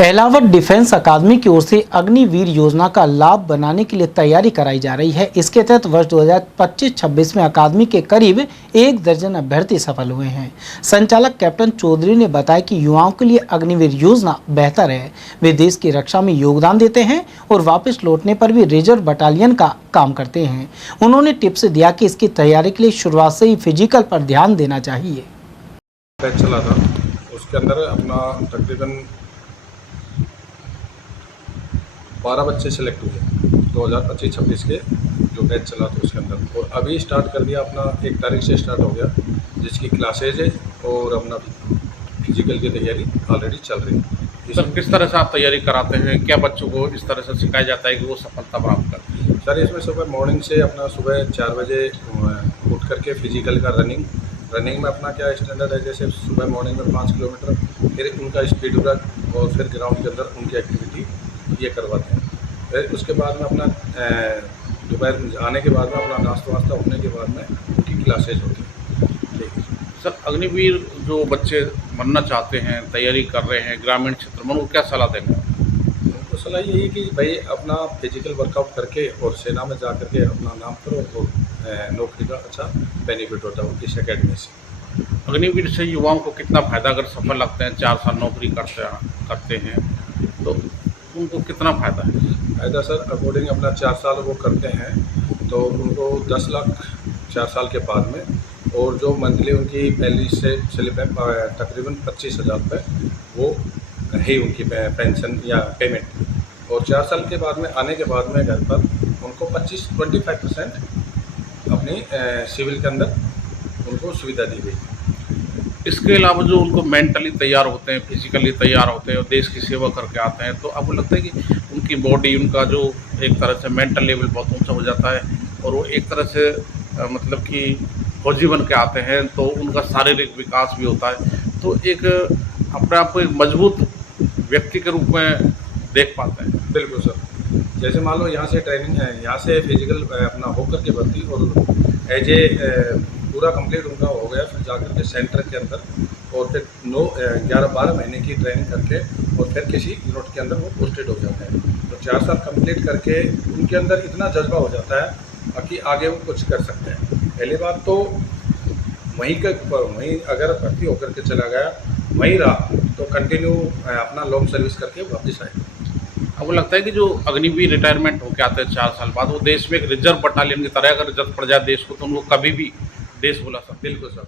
एलावट defence अकादमी की ओर से अग्निवीर योजना का लाभ बनाने के लिए तैयारी कराई जा रही है। इसके तहत वर्ष 2025-26 में अकादमी के करीब 1 दर्जन अभ्यर्थी सफल हुए हैं। संचालक कैप्टन चौधरी ने बताया कि युवाओं के लिए अग्निवीर योजना बेहतर है। वे देश की रक्षा में योगदान देते हैं और वापस लौटने पर भी रिजर्व बटालियन का काम करते हैं। उन्होंने टिप्स दिया कि इसकी तैयारी के लिए शुरुआत से ही फिजिकल पर ध्यान देना चाहिए। चला था उसके अंदर अपना तकरीबन 12 बच्चे सेलेक्ट हुए 2025-26 के जो बैच चला था उसके अंदर, और अभी स्टार्ट कर दिया अपना 1 तारीख से स्टार्ट हो गया, जिसकी क्लासेज है और अपना फिजिकल की तैयारी ऑलरेडी चल रही है। सर, किस तरह से आप तैयारी कराते हैं? क्या बच्चों को इस तरह से सिखाया जाता है कि वो सफलता प्राप्त करते हैं? सर, इसमें सुबह मॉर्निंग से अपना सुबह 4 बजे उठ करके फिजिकल का रनिंग में अपना क्या स्टैंडर्ड है, जैसे सुबह मॉर्निंग में 5 किलोमीटर, फिर उनका स्पीड वर्क और फिर ग्राउंड के अंदर उनकी एक्टिविटी ये करवाते हैं। फिर उसके बाद में अपना दोपहर आने के बाद में अपना नाश्ता वास्ता होने के बाद में उनकी क्लासेज होती है। ठीक है सर, अग्निवीर जो बच्चे बनना चाहते हैं, तैयारी कर रहे हैं ग्रामीण क्षेत्र में, उनको क्या सलाह देंगे? उनको सलाह यही है कि भाई अपना फिजिकल वर्कआउट करके और सेना में जा करके अपना नाम करो और नौकरी का अच्छा बेनिफिट होता है उनकी अकेडमी से। अग्निवीर से युवाओं को कितना फ़ायदा, अगर सफल लगते हैं 4 साल नौकरी करते हैं तो उनको कितना फ़ायदा है? फ़ायदा सर, अकॉर्डिंग अपना 4 साल वो करते हैं तो उनको 10 लाख 4 साल के बाद में, और जो मंथली उनकी पहली से स्लिप है तकरीबन 25,000 रुपये वो है उनकी पेंशन या पेमेंट, और 4 साल के बाद में आने के बाद में घर पर उनको 25% अपनी सिविल के अंदर उनको सुविधा दी गई। इसके अलावा जो उनको मेंटली तैयार होते हैं, फिजिकली तैयार होते हैं और देश की सेवा करके आते हैं, तो आपको लगता है कि उनकी बॉडी, उनका जो एक तरह से मेंटल लेवल बहुत ऊंचा हो जाता है और वो एक तरह से मतलब कि फौजी बन के आते हैं तो उनका शारीरिक विकास भी होता है, तो एक अपने आप को एक मजबूत व्यक्ति के रूप में देख पाते हैं? बिल्कुल सर, जैसे मान लो यहाँ से ट्रेनिंग है, यहाँ से फिजिकल अपना होकर के भर्ती और एज ए पूरा कंप्लीट उनका हो गया, फिर जाकर के सेंटर के अंदर और फिर 11-12 महीने की ट्रेनिंग करके और फिर किसी यूनिट के अंदर वो पोस्टेड हो जाते हैं। तो 4 साल कंप्लीट करके उनके अंदर इतना जज्बा हो जाता है कि आगे वो कुछ कर सकते हैं। पहली बात तो वहीं अगर भर्ती होकर के चला गया, वहीं रहा तो कंटिन्यू अपना लॉन्ग सर्विस करके वापस आए। आपको लगता है कि जो अग्निवीर रिटायरमेंट होकर आते हैं 4 साल बाद, वो देश में एक रिजर्व बटालियन की तरह अगर जरूरत पड़ जाए देश को, तो उनको कभी भी देश बुला सकते? बिल्कुल सर।